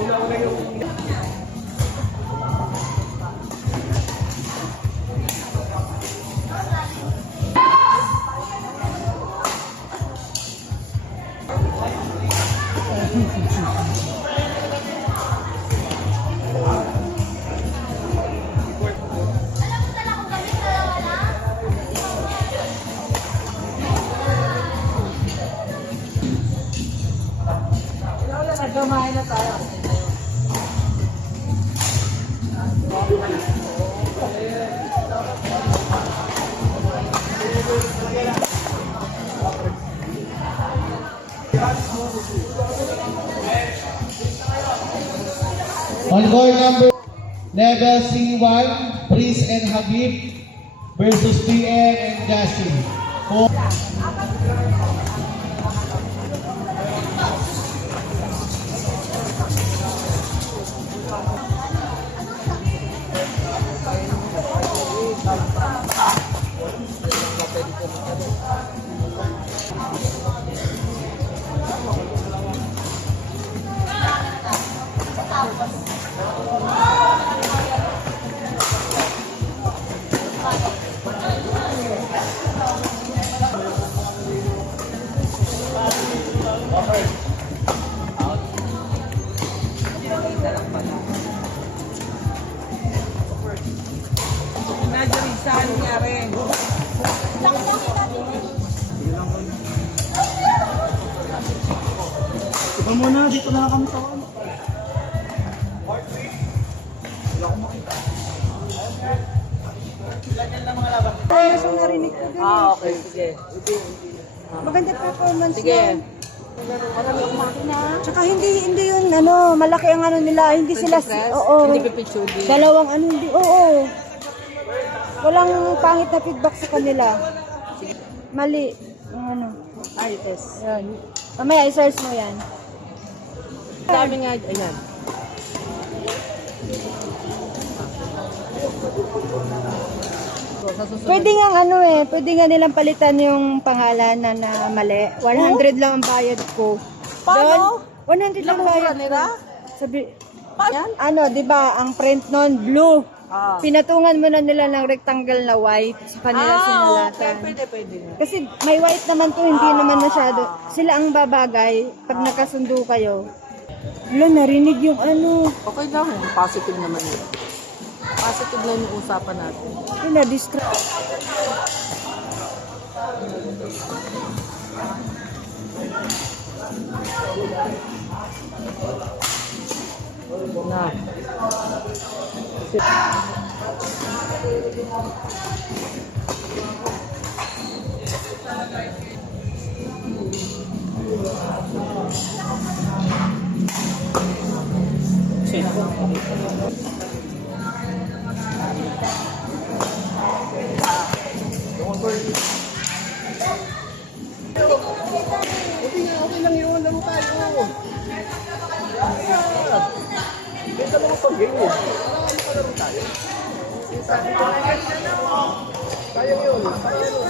Una-una yung... Kumain na tayo. On court number level C1, Prince and Habib versus PM and Justin. Saan niya rin? Ito muna, dito na kami tawag. Mas ang narinig ko dun. Okay, sige. Maganda performance Sige. nun. Tsaka hindi yun, malaki ang nila, hindi sila, oo. Hindi pipicture din. Dalawang hindi, oo. Walang pangit na feedback sa kanila. Mali. Ay, yes. Yan. Mamaya, i-search mo yan. Dami nga, ayan. Pwede nga pwede nga nilang palitan yung pangalan na mali. 100 lang ang bayad ko. Paano? Doon, 100 lang bayad nila? Sabi, Paano? di ba, ang print nun, blue. Ah. Pinatungan mo na nila ng rectangle na white sa kanila sinulatan. Pwede. Kasi may white naman to, hindi naman masyado. Sila ang babagay pag nakasundo kayo. Wala, narinig yung Okay lang, positive naman yun. Positive lang yung usapan natin. na-distract. Na. Okay lang yun, laro tayo. May dalawa pang game eh. Marami pa laro tayo. Sayang yun.